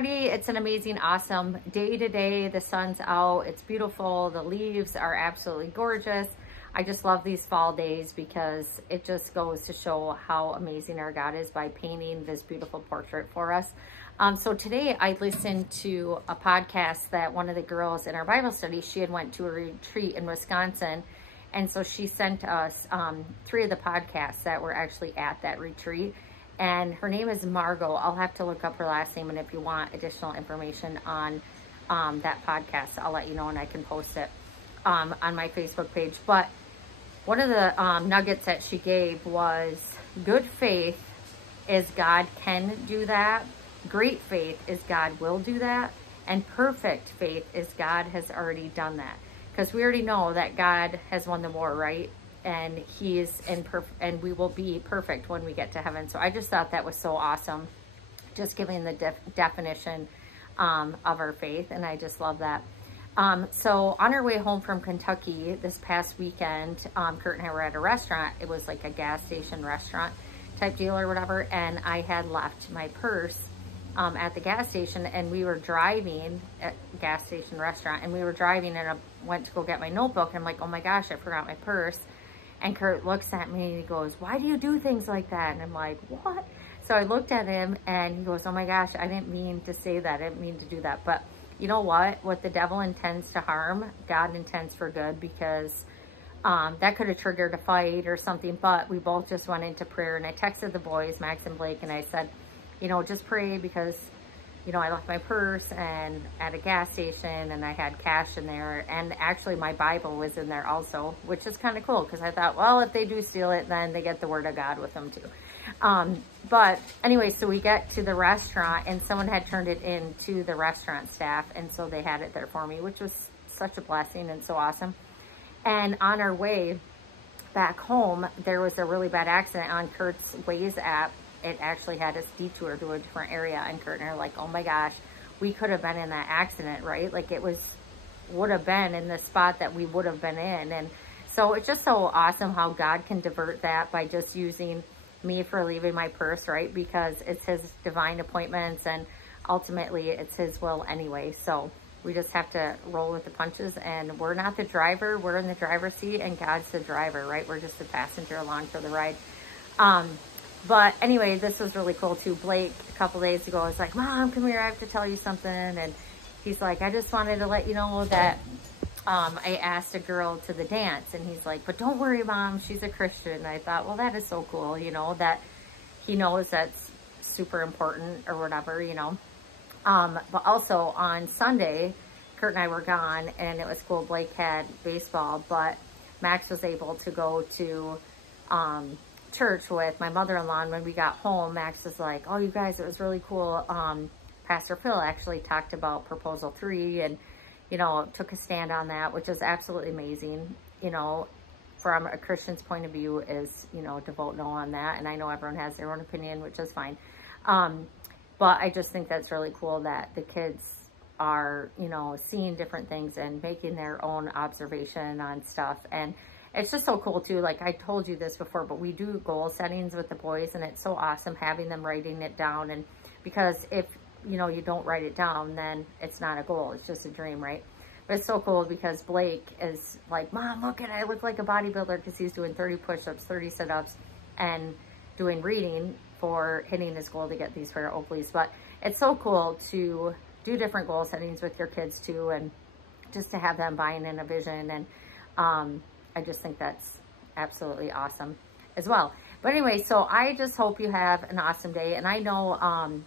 everybody. It's an amazing, awesome day today. The sun's out. It's beautiful. The leaves are absolutely gorgeous. I just love these fall days because it just goes to show how amazing our God is by painting this beautiful portrait for us. So today I listened to a podcast that one of the girls in our Bible study, she had went to a retreat in Wisconsin. And so she sent us 3 of the podcasts that were actually at that retreat. And her name is Margot. I'll have to look up her last name. And if you want additional information on that podcast, I'll let you know and I can post it on my Facebook page. But one of the nuggets that she gave was good faith is God can do that. Great faith is God will do that. And perfect faith is God has already done that. Because we already know that God has won the war, right? And he is and we will be perfect when we get to heaven. So I just thought that was so awesome, just giving the definition of our faith, and I just love that. So on our way home from Kentucky this past weekend, Kurt and I were at a restaurant. It was like a gas station restaurant type deal or whatever, and I had left my purse at the gas station, and we were driving at gas station restaurant, and we were driving, and I went to go get my notebook, and I'm like, oh my gosh, I forgot my purse. And Kurt looks at me and he goes, why do you do things like that? And I'm like, what? So I looked at him and he goes, oh my gosh, I didn't mean to say that. I didn't mean to do that. But you know what? What the devil intends to harm, God intends for good, because that could have triggered a fight or something. But we both just went into prayer, and I texted the boys, Max and Blake, and I said, you know, just pray because, you know, I left my purse and at a gas station and I had cash in there, and actually my Bible was in there also, which is kind of cool because I thought, well, if they do steal it, then they get the word of God with them too. But anyway, so we get to the restaurant and someone had turned it in to the restaurant staff, and so they had it there for me, which was such a blessing and so awesome. And on our way back home, there was a really bad accident on Kurt's Waze app. It actually had us detour to a different area, and Kurt and I are like, oh my gosh, we could have been in that accident, right? Like it would have been in the spot that we would have been in. And so it's just so awesome how God can divert that by just using me for leaving my purse, right? Because it's his divine appointments, and ultimately it's his will anyway. So we just have to roll with the punches, and we're not the driver, we're in the driver's seat, and God's the driver, right? We're just a passenger along for the ride. But anyway, this was really cool too. Blake, a couple days ago, was like, Mom, come here, I have to tell you something. And he's like, I just wanted to let you know that I asked a girl to the dance. And he's like, but don't worry, Mom, she's a Christian. And I thought, well, that is so cool, you know, that he knows that's super important or whatever, you know. But also on Sunday, Kurt and I were gone, and it was cool. Blake had baseball, but Max was able to go to church with my mother-in-law, and when we got home, Max was like, oh, you guys, it was really cool. Pastor Phil actually talked about Proposal 3 and, you know, took a stand on that, which is absolutely amazing. You know, from a Christian's point of view is, you know, to vote no on that, and I know everyone has their own opinion, which is fine. But I just think that's really cool that the kids are, you know, seeing different things and making their own observation on stuff. And it's just so cool too. Like I told you this before, but we do goal settings with the boys, and it's so awesome having them writing it down. And because if, you know, you don't write it down, then it's not a goal, it's just a dream, right? But it's so cool because Blake is like, Mom, look at it, I look like a bodybuilder, because he's doing 30 push-ups, 30 sit-ups, and doing reading for hitting his goal to get these pair of Oakleys. But it's so cool to do different goal settings with your kids too, and just to have them buying in a vision. And I just think that's absolutely awesome as well. But anyway, so I just hope you have an awesome day. And I know,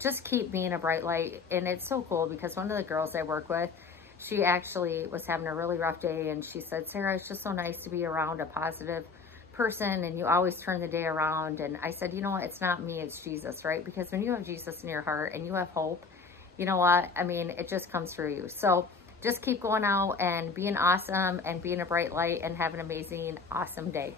just keep being a bright light. And it's so cool because one of the girls I work with, she actually was having a really rough day. And she said, Sarah, it's just so nice to be around a positive person, and you always turn the day around. And I said, you know what? It's not me, it's Jesus, right? Because when you have Jesus in your heart and you have hope, you know what? I mean, it just comes through you. So just keep going out and being awesome and being a bright light, and have an amazing, awesome day.